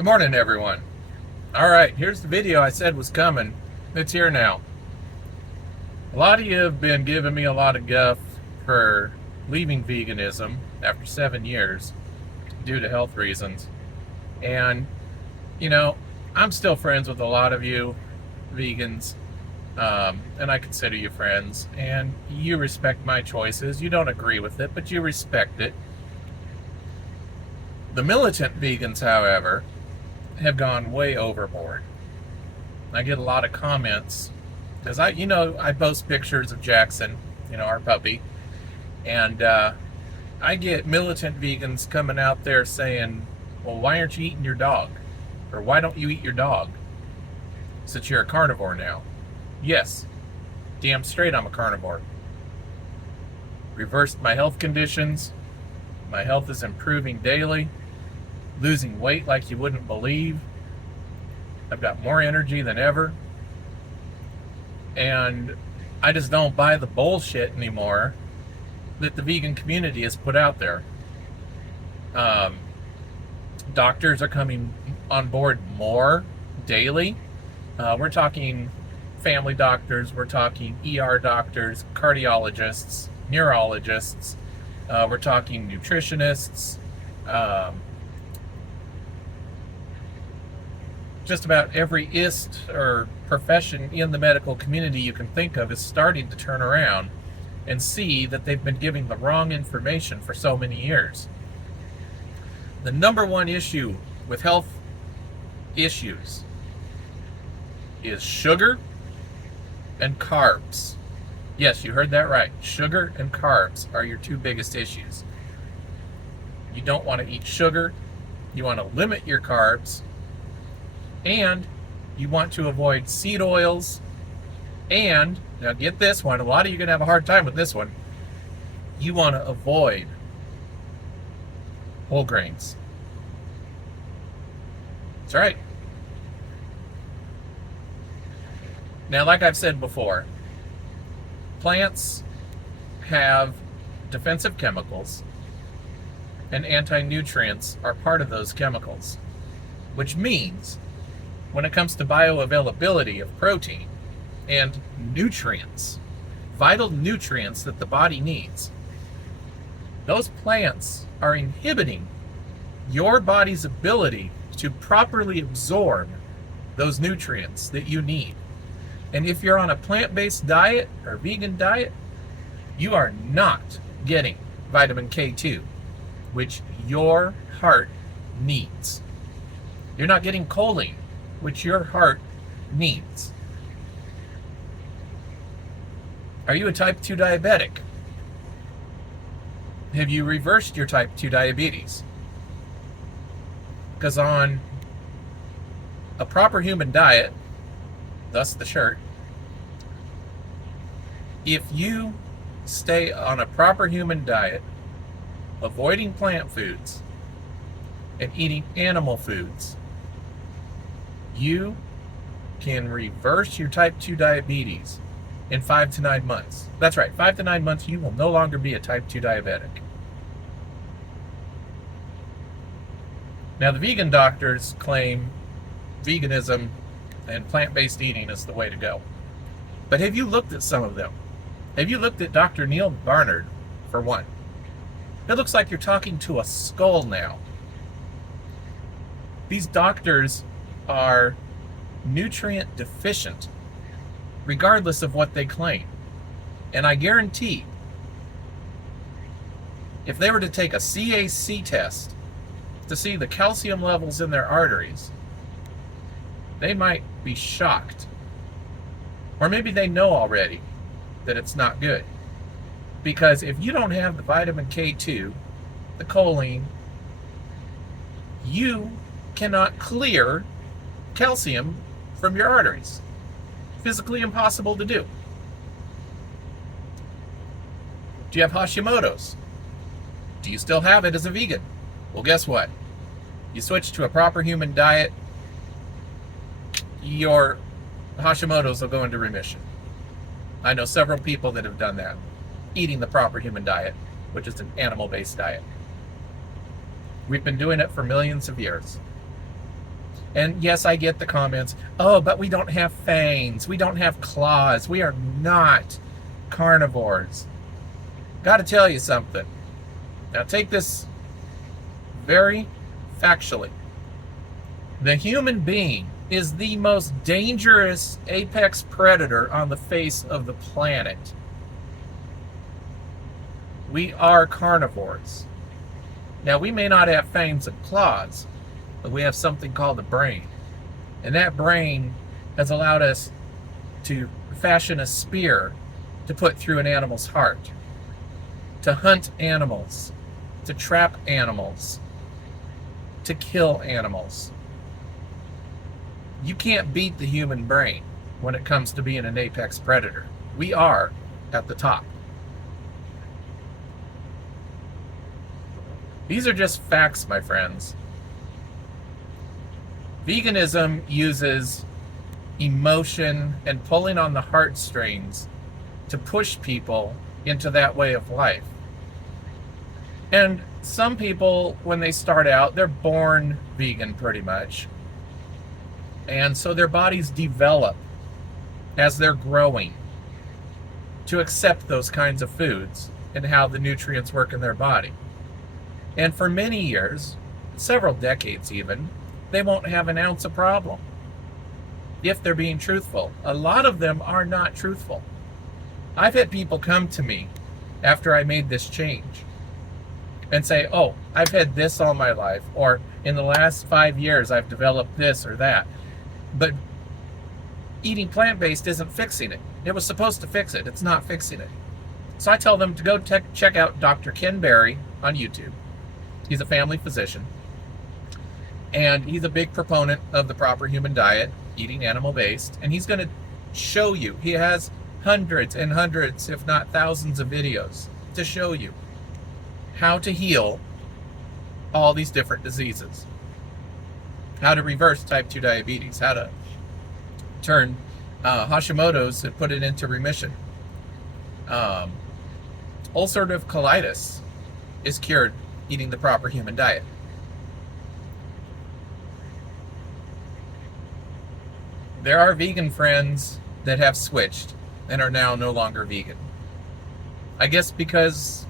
Good morning, everyone. All right, here's the video I said was coming. It's here now. A lot of you have been giving me a lot of guff for leaving veganism after 7 years due to health reasons. And, I'm still friends with a lot of you vegans, and I consider you friends. And you respect my choices. You don't agree with it, but you respect it. The militant vegans, however, have gone way overboard. I get a lot of comments because I post pictures of Jackson, our puppy, and I get militant vegans coming out there saying, "Well, why aren't you eating your dog? Or why don't you eat your dog since you're a carnivore now?" Yes, damn straight I'm a carnivore. Reversed my health conditions. My health is improving daily. Losing weight like you wouldn't believe. I've got more energy than ever. And I just don't buy the bullshit anymore that the vegan community has put out there. Doctors are coming on board more daily. We're talking family doctors, we're talking ER doctors, cardiologists, neurologists, we're talking nutritionists, just about every ist or profession in the medical community you can think of is starting to turn around and see that they've been giving the wrong information for so many years. The number one issue with health issues is sugar and carbs. Yes, you heard that right. Sugar and carbs are your two biggest issues. You don't want to eat sugar. You want to limit your carbs. And you want to avoid seed oils. And, now get this one, a lot of you are going to have a hard time with this one. You want to avoid whole grains. That's right. Now, like I've said before, plants have defensive chemicals, and anti-nutrients are part of those chemicals, which means when it comes to bioavailability of protein and nutrients, vital nutrients that the body needs, those plants are inhibiting your body's ability to properly absorb those nutrients that you need. And if you're on a plant-based diet or vegan diet, you are not getting vitamin K2, which your heart needs. You're not getting choline, which your heart needs. Are you a type 2 diabetic? Have you reversed your type 2 diabetes? Because on a proper human diet, thus the shirt, if you stay on a proper human diet, avoiding plant foods and eating animal foods, you can reverse your type 2 diabetes in 5 to 9 months. That's right, 5 to 9 months, you will no longer be a type 2 diabetic. Now, the vegan doctors claim veganism and plant-based eating is the way to go. But have you looked at some of them? Have you looked at Dr. Neil Barnard, for one? It looks like you're talking to a skull now. These doctors are nutrient deficient, regardless of what they claim. And I guarantee, if they were to take a CAC test to see the calcium levels in their arteries, they might be shocked. Or maybe they know already that it's not good. Because if you don't have the vitamin K2, the choline, you cannot clear calcium from your arteries. Physically impossible to do. Do you have Hashimotos? Do you still have it as a vegan? Well, guess what? You switch to a proper human diet, your Hashimotos will go into remission. I know several people that have done that, eating the proper human diet, which is an animal-based diet. We've been doing it for millions of years. And yes, I get the comments, oh, but we don't have fangs, we don't have claws, we are not carnivores. Got to tell you something. Now take this very factually. The human being is the most dangerous apex predator on the face of the planet. We are carnivores. Now, we may not have fangs and claws, but we have something called a brain. And that brain has allowed us to fashion a spear to put through an animal's heart, to hunt animals, to trap animals, to kill animals. You can't beat the human brain when it comes to being an apex predator. We are at the top. These are just facts, my friends. Veganism uses emotion and pulling on the heartstrings to push people into that way of life. And some people, when they start out, they're born vegan pretty much. And so their bodies develop as they're growing to accept those kinds of foods and how the nutrients work in their body. And for many years, several decades even, they won't have an ounce of problem if they're being truthful. A lot of them are not truthful. I've had people come to me after I made this change and say, oh, I've had this all my life, or in the last 5 years I've developed this or that. But eating plant-based isn't fixing it. It was supposed to fix it. It's not fixing it. So I tell them to go check out Dr. Ken Berry on YouTube. He's a family physician. And he's a big proponent of the proper human diet, eating animal-based. And he's going to show you. He has hundreds and hundreds, if not thousands of videos to show you how to heal all these different diseases. How to reverse type 2 diabetes. How to turn Hashimotos and put it into remission. Ulcerative colitis is cured eating the proper human diet. There are vegan friends that have switched and are now no longer vegan. I guess because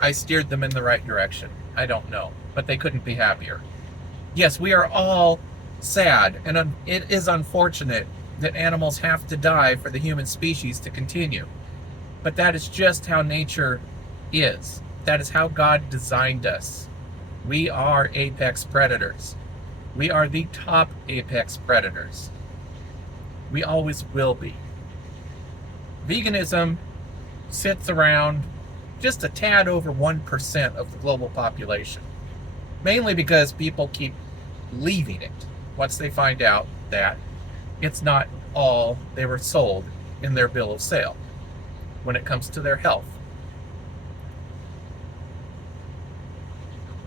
I steered them in the right direction. I don't know. But they couldn't be happier. Yes, we are all sad, and it is unfortunate that animals have to die for the human species to continue. But that is just how nature is. That is how God designed us. We are apex predators. We are the top apex predators. We always will be. Veganism sits around just a tad over 1% of the global population. Mainly because people keep leaving it once they find out that it's not all they were sold in their bill of sale when it comes to their health.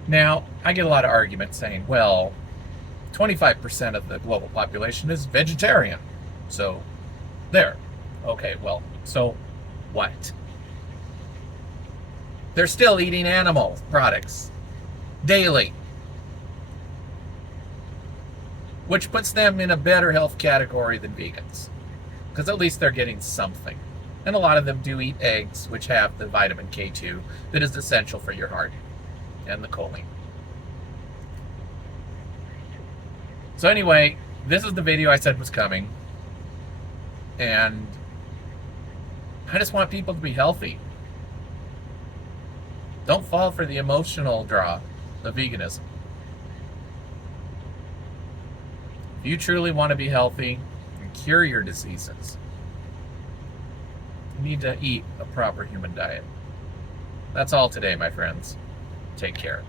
Now, I get a lot of arguments saying, well, 25% of the global population is vegetarian. So, there. Okay, well, so what? They're still eating animal products daily, which puts them in a better health category than vegans, because at least they're getting something. And a lot of them do eat eggs, which have the vitamin K2 that is essential for your heart and the choline. So anyway, this is the video I said was coming, and I just want people to be healthy. Don't fall for the emotional draw of veganism. If you truly want to be healthy and cure your diseases, you need to eat a proper human diet. That's all today, my friends. Take care.